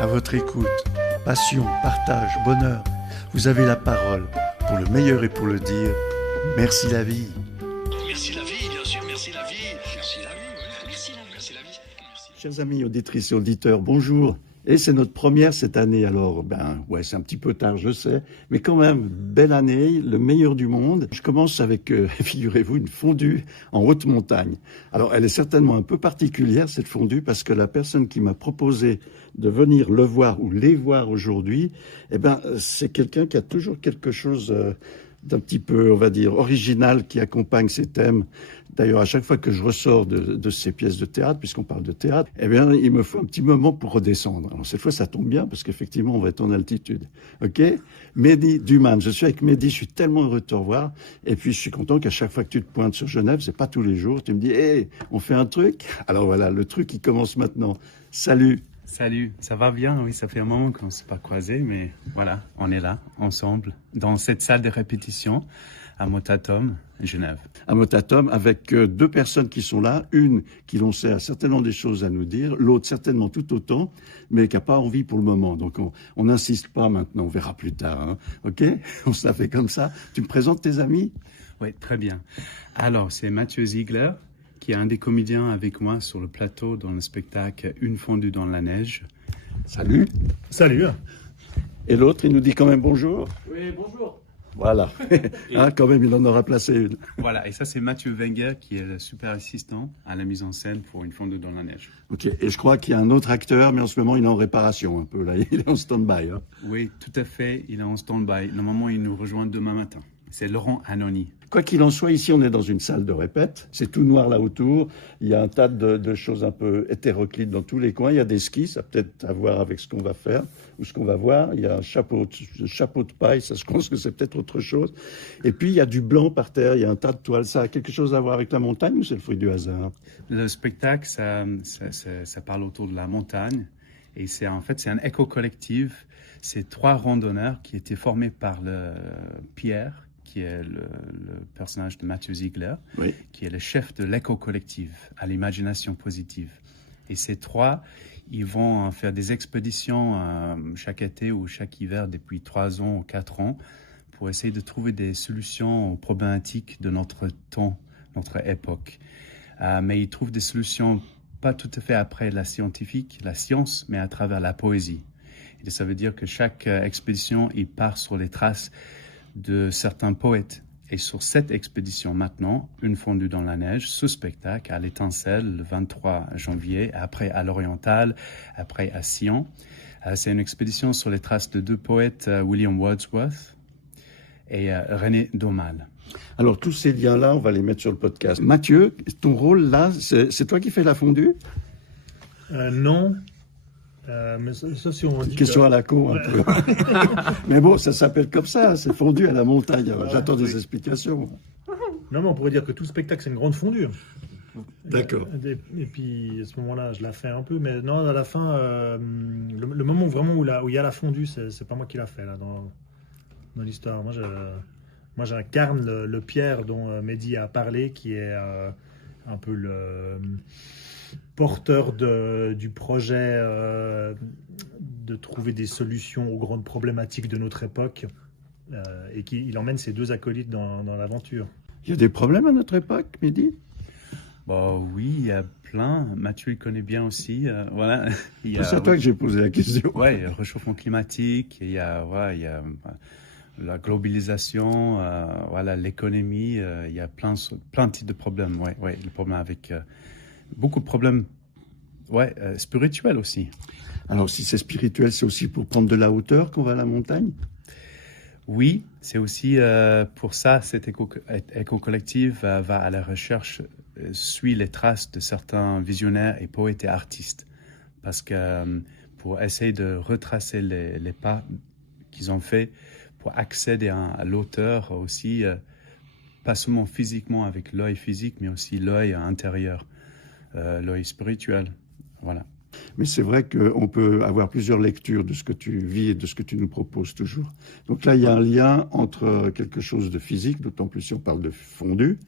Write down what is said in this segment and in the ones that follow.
à votre écoute. Passion, partage, bonheur. Vous avez la parole pour le meilleur et pour le dire. Merci la vie. Merci la vie, bien sûr, merci la vie. Merci la vie, oui. Merci la vie. Merci la vie. Merci. Chers amis auditrices et auditeurs, bonjour. Et c'est notre première cette année, alors c'est un petit peu tard, je sais, mais quand même, belle année, le meilleur du monde. Je commence avec, figurez-vous, une fondue en haute montagne. Alors, elle est certainement un peu particulière, cette fondue, parce que la personne qui m'a proposé de venir le voir ou les voir aujourd'hui, c'est quelqu'un qui a toujours quelque chose d'un petit peu, on va dire, original qui accompagne ces thèmes. D'ailleurs, à chaque fois que je ressors de ces pièces de théâtre, puisqu'on parle de théâtre, il me faut un petit moment pour redescendre. Alors cette fois, ça tombe bien, parce qu'effectivement, on va être en altitude. OK ? Mehdi Duman, je suis avec Mehdi, je suis tellement heureux de te revoir. Et puis, je suis content qu'à chaque fois que tu te pointes sur Genève, c'est pas tous les jours, tu me dis, hey, on fait un truc ? Alors voilà, le truc, il commence maintenant. Salut. Salut, ça va bien? Oui, ça fait un moment qu'on ne s'est pas croisés, mais voilà, on est là, ensemble, dans cette salle de répétition à Motatom, Genève. À Motatom, avec deux personnes qui sont là, une qui l'on sait a certainement des choses à nous dire, l'autre certainement tout autant, mais qui n'a pas envie pour le moment. Donc on n'insiste pas maintenant, on verra plus tard. Hein. OK? On se la fait comme ça. Tu me présentes tes amis? Oui, très bien. Alors, c'est Mathieu Ziegler, qui est un des comédiens avec moi sur le plateau dans le spectacle Une fondue dans la neige. Salut. Salut. Et l'autre, il nous dit quand même bonjour. Oui, bonjour. Voilà. Quand même, il en aura placé une. Voilà, et ça, c'est Mathieu Wenger, qui est le super assistant à la mise en scène pour Une fondue dans la neige. OK. Et je crois qu'il y a un autre acteur, mais en ce moment, il est en réparation un peu. Là, il est en stand-by. Hein. Oui, tout à fait, il est en stand-by. Normalement, il nous rejoint demain matin. C'est Laurent Anoni. Quoi qu'il en soit, ici, on est dans une salle de répète. C'est tout noir là autour. Il y a un tas de choses un peu hétéroclites dans tous les coins. Il y a des skis, ça a peut-être à voir avec ce qu'on va faire ou ce qu'on va voir. Il y a un chapeau de paille, ça je pense que c'est peut-être autre chose. Et puis, il y a du blanc par terre, il y a un tas de toiles. Ça a quelque chose à voir avec la montagne ou c'est le fruit du hasard? Le spectacle, ça parle autour de la montagne. Et c'est un éco-collectif. C'est 3 randonneurs qui étaient formés par Pierre, qui est le personnage de Mathieu Ziegler, oui, qui est le chef de l'éco-collectif à l'imagination positive. Et ces 3, ils vont faire des expéditions chaque été ou chaque hiver depuis 3 ans ou 4 ans pour essayer de trouver des solutions aux problématiques de notre temps, notre époque. Mais ils trouvent des solutions pas tout à fait après la science, mais à travers la poésie. Et ça veut dire que chaque expédition, il part sur les traces de certains poètes. Et sur cette expédition maintenant, Une fondue dans la neige, ce spectacle à l'Étincelle le 23 janvier, après à l'Oriental, après à Sion. C'est une expédition sur les traces de 2 poètes, William Wordsworth et René Daumal. Alors tous ces liens-là, on va les mettre sur le podcast. Mathieu, ton rôle là, c'est toi qui fais la fondue? Non. Mais ça, si on dit question à la con un peu. Mais bon, ça s'appelle comme ça, c'est fondu à la montagne. J'attends des explications. Non, mais on pourrait dire que tout spectacle, c'est une grande fondue. D'accord. Et puis, à ce moment-là, je la fais un peu. Mais non, à la fin, le moment vraiment où il y a la fondue, c'est pas moi qui l'a fait là, dans l'histoire. Moi, j'incarne le Pierre dont Mehdi a parlé, qui est un peu le porteur du projet de trouver des solutions aux grandes problématiques de notre époque et il emmène ses 2 acolytes dans l'aventure. Il y a des problèmes à notre époque, Mehdi? Oui, il y a plein. Mathieu, il connaît bien aussi. Voilà. C'est à toi que j'ai posé la question. Oui, il y a le réchauffement climatique, il y a la globalisation, l'économie, il y a plein de types de problèmes. Ouais, le problème avec beaucoup de problèmes spirituels aussi. Alors, si c'est spirituel, c'est aussi pour prendre de la hauteur qu'on va à la montagne? Oui, c'est aussi pour ça, cet éco-collectif va à la recherche, suit les traces de certains visionnaires et poètes et artistes. Parce que pour essayer de retracer les pas qu'ils ont fait pour accéder à l'auteur aussi, pas seulement physiquement avec l'œil physique, mais aussi l'œil intérieur, l'œil spirituel. Voilà. Mais c'est vrai qu'on peut avoir plusieurs lectures de ce que tu vis et de ce que tu nous proposes toujours. Donc là, il y a un lien entre quelque chose de physique, d'autant plus si on parle de fondu,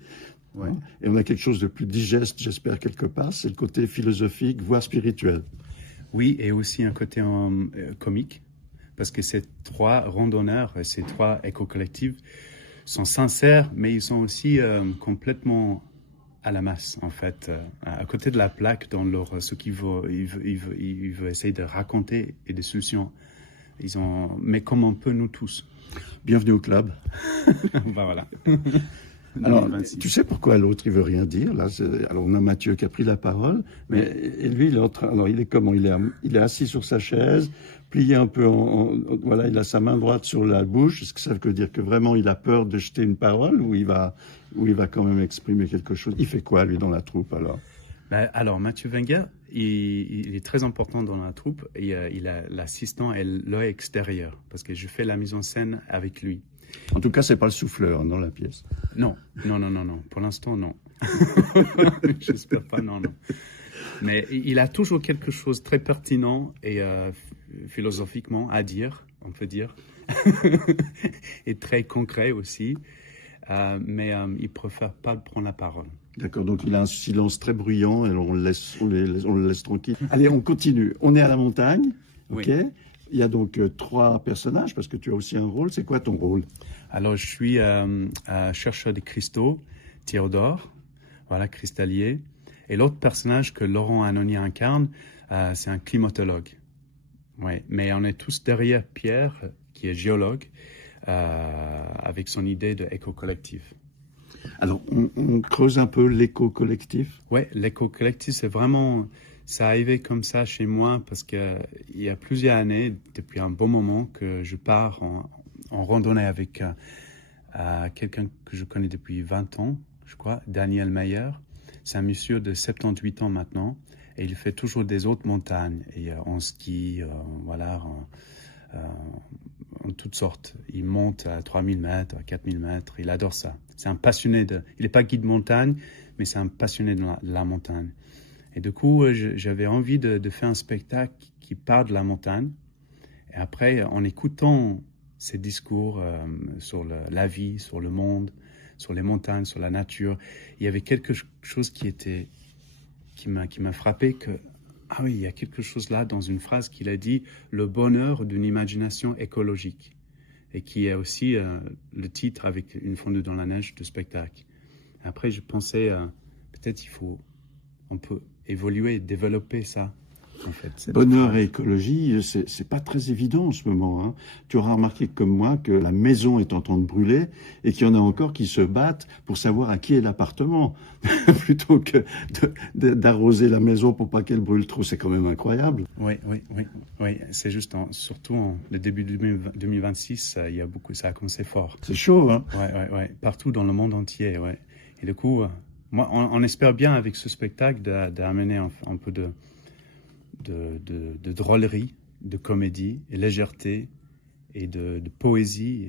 ouais, et on a quelque chose de plus digeste, j'espère, quelque part. C'est le côté philosophique, voire spirituel. Oui, et aussi un côté comique, parce que ces 3 randonneurs, ces 3 éco-collectifs sont sincères, mais ils sont aussi complètement à la masse, en fait, à côté de la plaque dans ce qu'ils veulent essayer de raconter et des solutions. Mais comme un peu nous tous. Bienvenue au club. Voilà. Alors, 2026. tu sais pourquoi l'autre il veut rien dire là alors on a Mathieu qui a pris la parole, mais et lui il est en train. Alors il est comment? Il est assis sur sa chaise, plié un peu voilà, il a sa main droite sur la bouche. Est-ce que ça veut dire que vraiment il a peur de jeter une parole ou il va quand même exprimer quelque chose? Il fait quoi lui dans la troupe alors? Alors, Mathieu Wenger, il est très important dans la troupe. Et, il a l'assistant et l'œil extérieur, parce que je fais la mise en scène avec lui. En tout cas, c'est pas le souffleur dans la pièce. Non. Pour l'instant, non. J'espère pas, non. Mais il a toujours quelque chose de très pertinent et philosophiquement à dire, on peut dire, et très concret aussi. Mais il préfère pas prendre la parole. D'accord, donc il a un silence très bruyant et on le laisse tranquille. Allez, on continue. On est à la montagne, ok? Oui. Il y a donc 3 personnages parce que tu as aussi un rôle. C'est quoi ton rôle? Alors, je suis un chercheur de cristaux, Théodore, voilà, cristallier. Et l'autre personnage que Laurent Anony incarne, c'est un climatologue. Ouais, mais on est tous derrière Pierre, qui est géologue, avec son idée de éco-collectif. Alors, on creuse un peu l'éco-collectif. Oui, l'éco-collectif, c'est vraiment... Ça arrivé comme ça chez moi parce qu'il y a plusieurs années, depuis un bon moment, que je pars en randonnée avec quelqu'un que je connais depuis 20 ans, je crois, Daniel Meyer. C'est un monsieur de 78 ans maintenant et il fait toujours des hautes montagnes et en ski, voilà, en toutes sortes. Il monte à 3000 mètres, à 4000 mètres, il adore ça. C'est un passionné il n'est pas guide montagne, mais c'est un passionné de la montagne. Et du coup, j'avais envie de faire un spectacle qui parle de la montagne. Et après, en écoutant ces discours sur la vie, sur le monde, sur les montagnes, sur la nature, il y avait quelque chose qui m'a frappé que, ah oui, il y a quelque chose là dans une phrase qu'il a dit, le bonheur d'une imagination écologique. Et qui est aussi le titre avec une fondue dans la neige de spectacle. Après, je pensais, peut-être on peut évoluer, développer ça, en fait. Bonheur et écologie, c'est pas très évident en ce moment, hein. Tu auras remarqué comme moi que la maison est en train de brûler et qu'il y en a encore qui se battent pour savoir à qui est l'appartement plutôt que d'arroser la maison pour pas qu'elle brûle trop. C'est quand même incroyable. Oui. C'est juste, surtout le début de 2026, il y a beaucoup, ça a commencé fort. C'est chaud, hein. Ouais. Partout dans le monde entier, ouais. Et du coup, moi, on espère bien avec ce spectacle d'amener un peu de drôlerie, de comédie, et légèreté, et de poésie.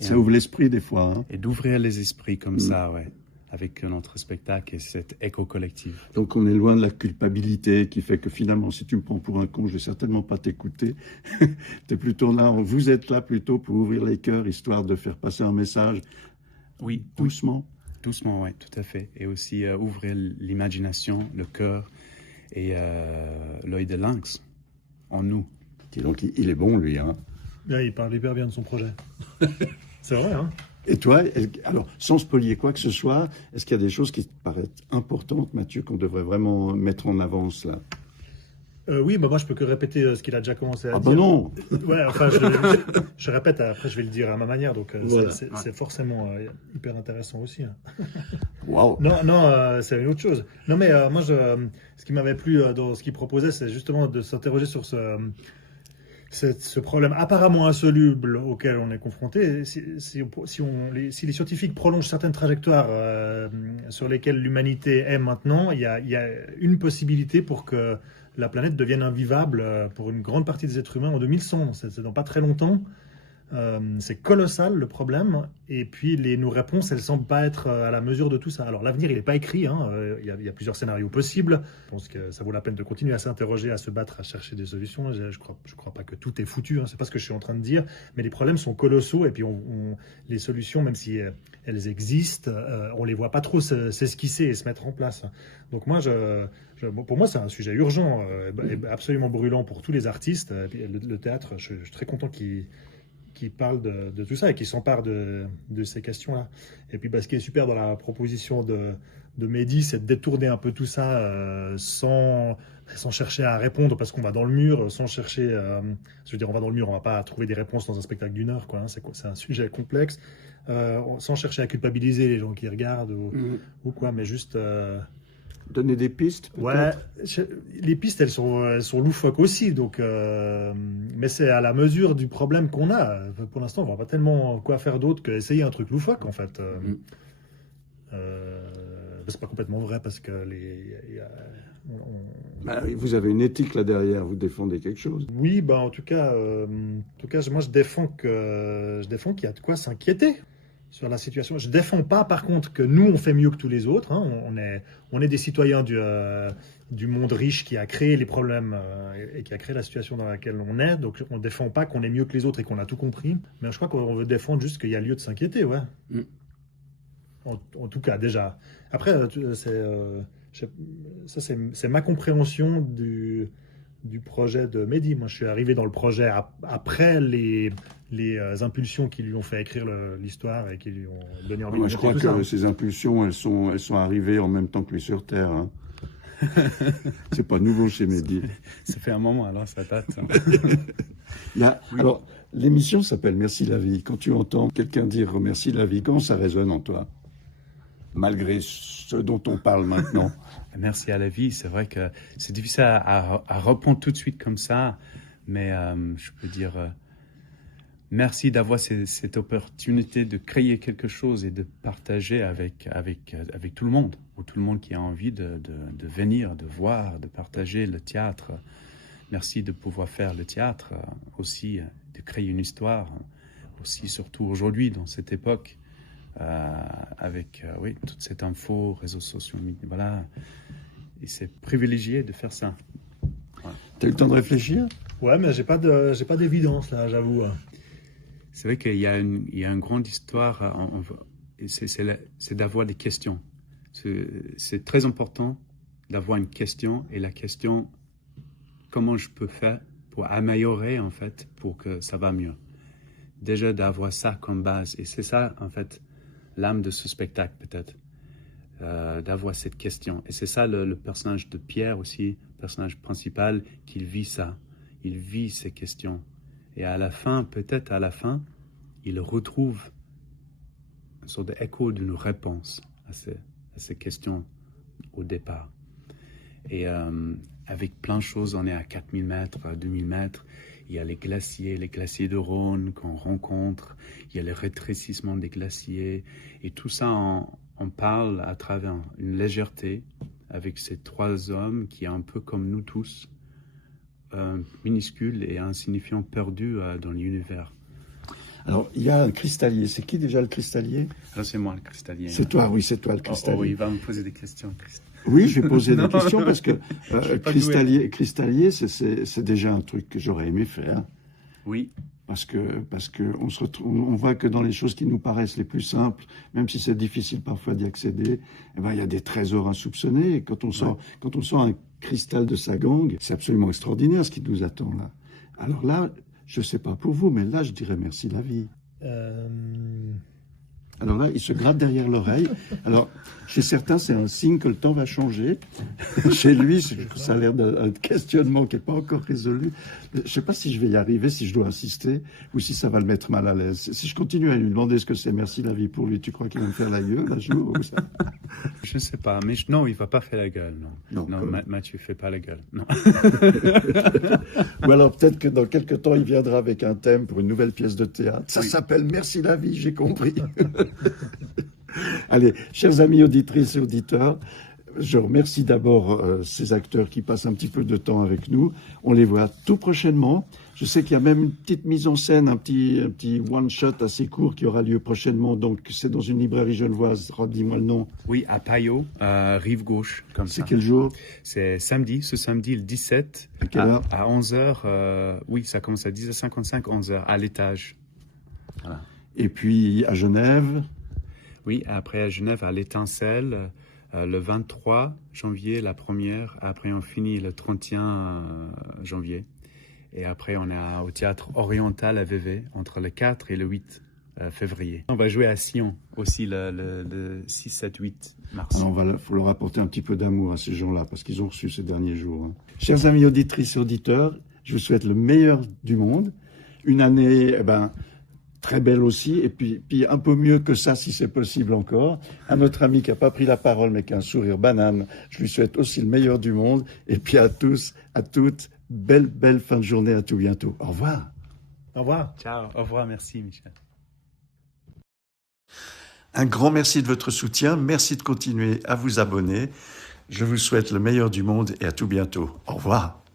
Ça ouvre l'esprit des fois, hein. Et d'ouvrir les esprits comme ça, ouais, avec notre spectacle et cet éco-collectif. Donc on est loin de la culpabilité qui fait que finalement, si tu me prends pour un con, je vais certainement pas t'écouter. T'es plutôt là, vous êtes là plutôt pour ouvrir les cœurs, histoire de faire passer un message doucement. Doucement, oui, tout à fait. Et aussi ouvrir l'imagination, le cœur et l'œil de lynx en nous. Et donc il est bon, lui, hein. Ouais, il parle hyper bien de son projet. C'est vrai, hein. Et toi, alors, sans spolier quoi que ce soit, est-ce qu'il y a des choses qui te paraissent importantes, Mathieu, qu'on devrait vraiment mettre en avance, là? Oui, moi je peux que répéter ce qu'il a déjà commencé à dire. Ah bah non. Ouais, enfin je répète, après je vais le dire à ma manière, donc voilà. c'est forcément hyper intéressant aussi, hein. Waouh. Non, c'est une autre chose. Non mais moi ce qui m'avait plu dans ce qu'il proposait, c'est justement de s'interroger sur ce problème apparemment insoluble auquel on est confronté. Si les scientifiques prolongent certaines trajectoires sur lesquelles l'humanité est maintenant, il y a une possibilité pour que la planète devienne invivable pour une grande partie des êtres humains en 2100. C'est dans pas très longtemps. C'est colossal le problème, et puis nos réponses, elles semblent pas être à la mesure de tout ça. Alors l'avenir, il n'est pas écrit, hein. Il y a plusieurs scénarios possibles. Je pense que ça vaut la peine de continuer à s'interroger, à se battre, à chercher des solutions. Je crois pas que tout est foutu, hein. C'est pas ce que je suis en train de dire, mais les problèmes sont colossaux, et puis les solutions, même si elles existent, on les voit pas trop s'esquisser et se mettre en place. Donc moi, pour moi, c'est un sujet urgent, absolument brûlant pour tous les artistes. Et puis le théâtre, je suis très content qui parle de tout ça et qui s'empare de ces questions-là. Et puis, ce qui est super dans la proposition de Mehdi, c'est de détourner un peu tout ça sans chercher à répondre, parce qu'on va dans le mur, sans chercher... je veux dire, on va dans le mur, on va pas trouver des réponses dans un spectacle d'1 heure, quoi, hein, c'est un sujet complexe, sans chercher à culpabiliser les gens qui regardent ou quoi, mais juste... Donner des pistes, peut-être. Ouais, les pistes, elles sont loufoques aussi, donc, mais c'est à la mesure du problème qu'on a. Pour l'instant, on ne voit pas tellement quoi faire d'autre qu'essayer un truc loufoque, en fait. C'est pas complètement vrai, parce que vous avez une éthique là derrière, vous défendez quelque chose. Oui, en tout cas, moi je défends qu'il y a de quoi s'inquiéter sur la situation. Je ne défends pas, par contre, que nous, on fait mieux que tous les autres, hein. On est des citoyens du monde riche qui a créé les problèmes et qui a créé la situation dans laquelle on est. Donc, on ne défend pas qu'on est mieux que les autres et qu'on a tout compris. Mais je crois qu'on veut défendre juste qu'il y a lieu de s'inquiéter, ouais. En tout cas, déjà. Après, c'est ma compréhension du projet de Mehdi. Moi, je suis arrivé dans le projet après les impulsions qui lui ont fait écrire l'histoire et qui lui ont donné envie de je crois que ces impulsions, elles sont arrivées en même temps que lui sur Terre. Hein. C'est pas nouveau chez Mehdi. Ça fait un moment, alors ça date. Là, oui. Alors, l'émission s'appelle Merci la vie. Quand tu entends quelqu'un dire Merci la vie, comment ça résonne en toi, malgré ce dont on parle maintenant? Merci à la vie, c'est vrai que c'est difficile à répondre tout de suite comme ça, mais je peux dire merci d'avoir cette opportunité de créer quelque chose et de partager avec tout le monde, ou tout le monde qui a envie de venir, de voir, de partager le théâtre. Merci de pouvoir faire le théâtre, aussi de créer une histoire, aussi surtout aujourd'hui dans cette époque. Avec toute cette info, réseaux sociaux, voilà. Et c'est privilégié de faire ça. Ouais. T'as eu le temps de réfléchir? Ouais, mais j'ai pas d'évidence là, j'avoue. C'est vrai qu'il y a une grande histoire. C'est d'avoir des questions. C'est très important d'avoir une question, et la question, comment je peux faire pour améliorer, en fait, pour que ça va mieux. Déjà d'avoir ça comme base, et c'est ça, en fait, l'âme de ce spectacle, peut-être, d'avoir cette question. Et c'est ça le personnage de Pierre aussi, le personnage principal, qu'il vit ça. Il vit ces questions. Et à la fin, peut-être à la fin, il retrouve une sorte d'écho d'une réponse à ces questions au départ. Et avec plein de choses, on est à 4000 mètres, à 2000 mètres. Il y a les glaciers de Rhône qu'on rencontre, il y a le rétrécissement des glaciers, et tout ça, on parle à travers une légèreté avec ces 3 hommes qui est un peu comme nous tous, minuscules et insignifiants, perdus dans l'univers. Alors, il y a un cristallier. C'est qui déjà le cristallier? C'est moi le cristallier. C'est toi, oui, c'est toi le cristallier. Oh, il va me poser des questions, Oui, je vais poser des questions parce que cristallier, c'est déjà un truc que j'aurais aimé faire. Oui. Parce que on voit que dans les choses qui nous paraissent les plus simples, même si c'est difficile parfois d'y accéder, il y a des trésors insoupçonnés. Et quand on sort un cristal de sa gangue, c'est absolument extraordinaire ce qui nous attend là. Alors là, je ne sais pas pour vous, mais là, je dirais merci la vie. Alors là, il se gratte derrière l'oreille. Alors, chez certains, c'est un signe que le temps va changer. Chez lui, ça a l'air d'un questionnement qui n'est pas encore résolu. Je ne sais pas si je vais y arriver, si je dois insister, ou si ça va le mettre mal à l'aise. Si je continue à lui demander ce que c'est merci la vie pour lui, tu crois qu'il va me faire la gueule un jour ou ça? Je ne sais pas, mais non, il ne va pas faire la gueule. Non, Mathieu ne fait pas la gueule. Non. Ou alors peut-être que dans quelques temps, il viendra avec un thème pour une nouvelle pièce de théâtre. Ça s'appelle Merci la vie, j'ai compris. Allez, chers amis auditrices et auditeurs, je remercie d'abord ces acteurs qui passent un petit peu de temps avec nous. On les voit tout prochainement. Je sais qu'il y a même une petite mise en scène, un petit one-shot assez court qui aura lieu prochainement. Donc, c'est dans une librairie genevoise. Dis-moi le nom. Oui, à Payot, rive gauche, comme C'est ça. quel jour? C'est samedi, ce samedi le 17. À quelle heure? À 11h. Oui, ça commence à 10h55, 11h, à l'étage. Voilà. Et puis, à Genève. Oui, après à Genève, à l'Étincelle, le 23 janvier, la première. Après, on finit le 31 janvier. Et après, on est au Théâtre Oriental à Vevey, entre le 4 et le 8 février. On va jouer à Sion aussi le 6, 7, 8 mars. Alors, faut leur apporter un petit peu d'amour à ces gens-là, parce qu'ils ont reçu ces derniers jours. Hein. Chers amis auditrices et auditeurs, je vous souhaite le meilleur du monde. Une année, très belle aussi, et puis un peu mieux que ça, si c'est possible encore. À notre ami qui n'a pas pris la parole, mais qui a un sourire banane, je lui souhaite aussi le meilleur du monde. Et puis à tous, à toutes, belle fin de journée, à tout bientôt. Au revoir. Au revoir. Ciao, au revoir, merci Michel. Un grand merci de votre soutien, merci de continuer à vous abonner. Je vous souhaite le meilleur du monde et à tout bientôt. Au revoir.